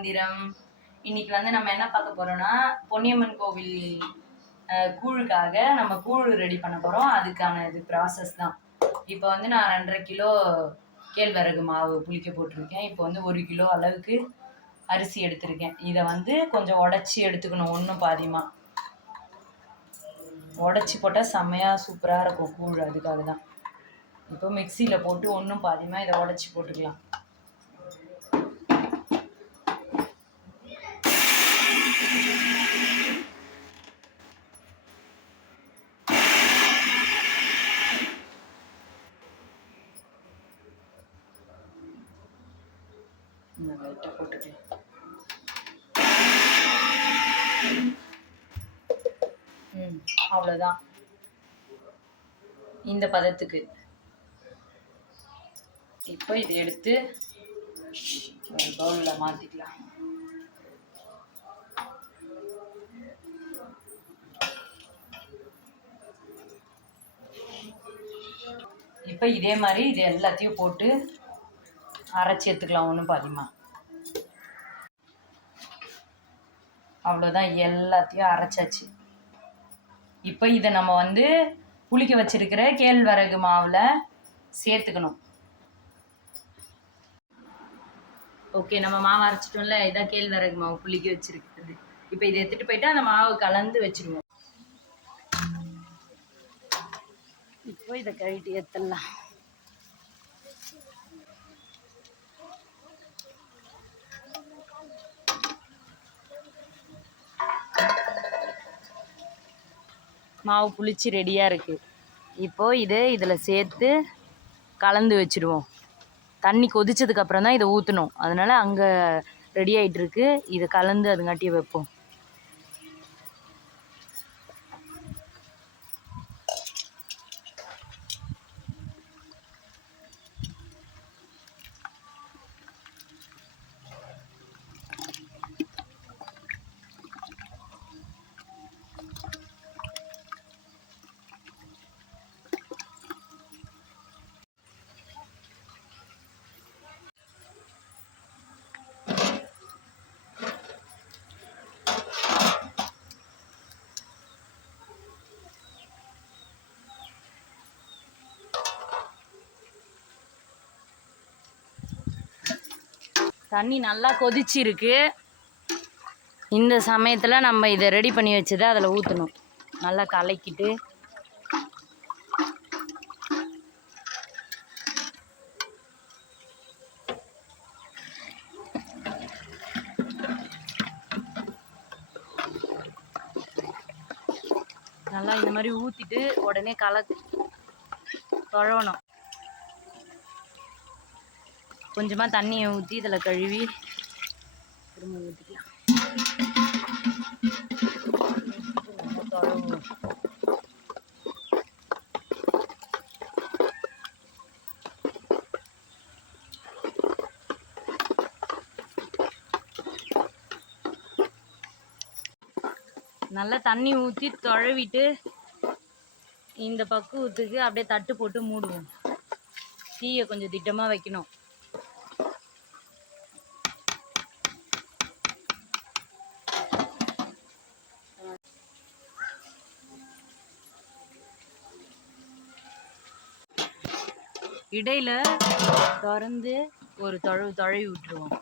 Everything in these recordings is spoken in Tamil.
மந்திரம். இன்னைக்கு வந்து நம்ம என்ன பார்க்க போறோம்னா, பொன்னியம்மன் கோவில் கூழுக்காக நம்ம கூழ் ரெடி பண்ண போறோம். அதுக்கான இது ப்ராசஸ் தான். இப்போ வந்து நான் 2.5 கிலோ கேழ்வரகு மாவு புளிக்க போட்டிருக்கேன். இப்போ வந்து 1 கிலோ அளவுக்கு அரிசி எடுத்திருக்கேன். இதை வந்து கொஞ்சம் உடச்சி எடுத்துக்கணும், ஒன்றும் பாதியமாக. உடச்சி போட்டால் செம்மையாக சூப்பராக இருக்கும் கூழ். அதுக்காக தான் இப்போ மிக்சியில் போட்டு ஒன்றும் பாதியமாக இதை உடச்சி போட்டுக்கலாம். லைட்டாக போட்டுக்கலாம். அவ்வளோதான். இந்த பதத்துக்கு இப்போ இதை எடுத்து ஒரு பவுலில் மாற்றிக்கலாம். இப்போ இதே மாதிரி இது எல்லாத்தையும் போட்டு அரைச்சி எடுத்துக்கலாம், ஒன்றும் பாதியமா. அவ்வளோதான், எல்லாத்தையும் அரைச்சாச்சு. இப்போ இதை நம்ம வந்து புளிக்க வச்சிருக்கிற கேழ்வரகு மாவில் சேர்த்துக்கணும். ஓகே, நம்ம மாவு அரைச்சிட்டோம்ல, இதான் கேழ்வரகு மாவு புளிக்க வச்சிருக்கிறது. இப்போ இதை எடுத்துட்டு போயிட்டு அந்த மாவு கலந்து வச்சிருவோம். இப்போ இதை கழட்டி ஏற்றலாம். மாவு புளிச்சு ரெடியாக இருக்குது. இப்போது இதில் சேர்த்து கலந்து வச்சுடுவோம். தண்ணி கொதிச்சதுக்கப்புறம் தான் இதை ஊற்றணும். அதனால் அங்கே ரெடி ஆகிட்டுருக்கு. இதை கலந்து அதுங்காட்டியே வைப்போம். தண்ணி நல்லா கொதிச்சிருக்கு. இந்த சமயத்தில் நம்ம இதை ரெடி பண்ணி வச்சதை அதில் ஊற்றணும். நல்லா கலக்கிட்டு நல்லா இந்த மாதிரி ஊற்றிட்டு உடனே தொழணும். கொஞ்சமாக தண்ணியை ஊற்றி இதில் கழுவி திரும்ப ஊற்றிக்கலாம். தொழவும். நல்லா தண்ணி ஊற்றி தொழவிட்டு இந்த பக்குவத்துக்கு அப்படியே தட்டு போட்டு மூடுவோம். தீயை கொஞ்சம் திட்டமாக வைக்கணும். இடையில திறந்து ஒரு தொழவி விட்டுருவோம்.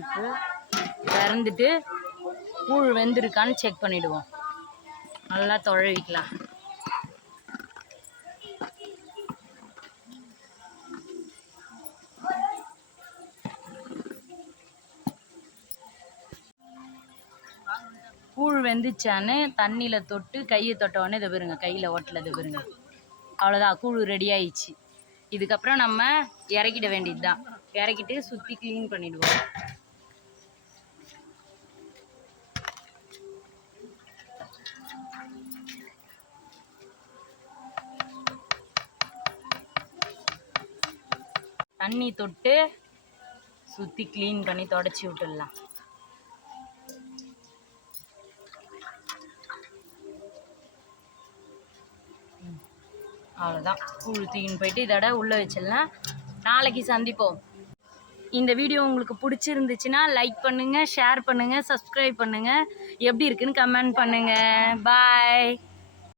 இப்போ திறந்துட்டு கூழ் வெந்திருக்கான்னு செக் பண்ணிடுவோம். நல்லா தொழவிக்கலாம். கூழ் வெந்துச்சான்னு தண்ணியில் தொட்டு கையை தொட்டவுடனே இதை பாருங்க, கையில் ஓட்டல இதை பாருங்க. அவ்வளோதான், கூழ் ரெடி ஆயிடுச்சு. இதுக்கப்புறம் நம்ம இறக்கிட வேண்டியது தான். இறக்கிட்டு சுற்றி க்ளீன் பண்ணிடுவோம். தண்ணி தொட்டு சுற்றி க்ளீன் பண்ணி தொடச்சி விட்டுடலாம். அவ்வளோதான். கூழ் தூக்கின்னு போயிட்டு இதோட உள்ளே வச்சிடலாம். நாளைக்கு சந்திப்போம். இந்த வீடியோ உங்களுக்கு பிடிச்சிருந்துச்சுன்னா லைக் பண்ணுங்கள், ஷேர் பண்ணுங்கள், சப்ஸ்கிரைப் பண்ணுங்கள். எப்படி இருக்குன்னு கமெண்ட் பண்ணுங்கள். பாய்.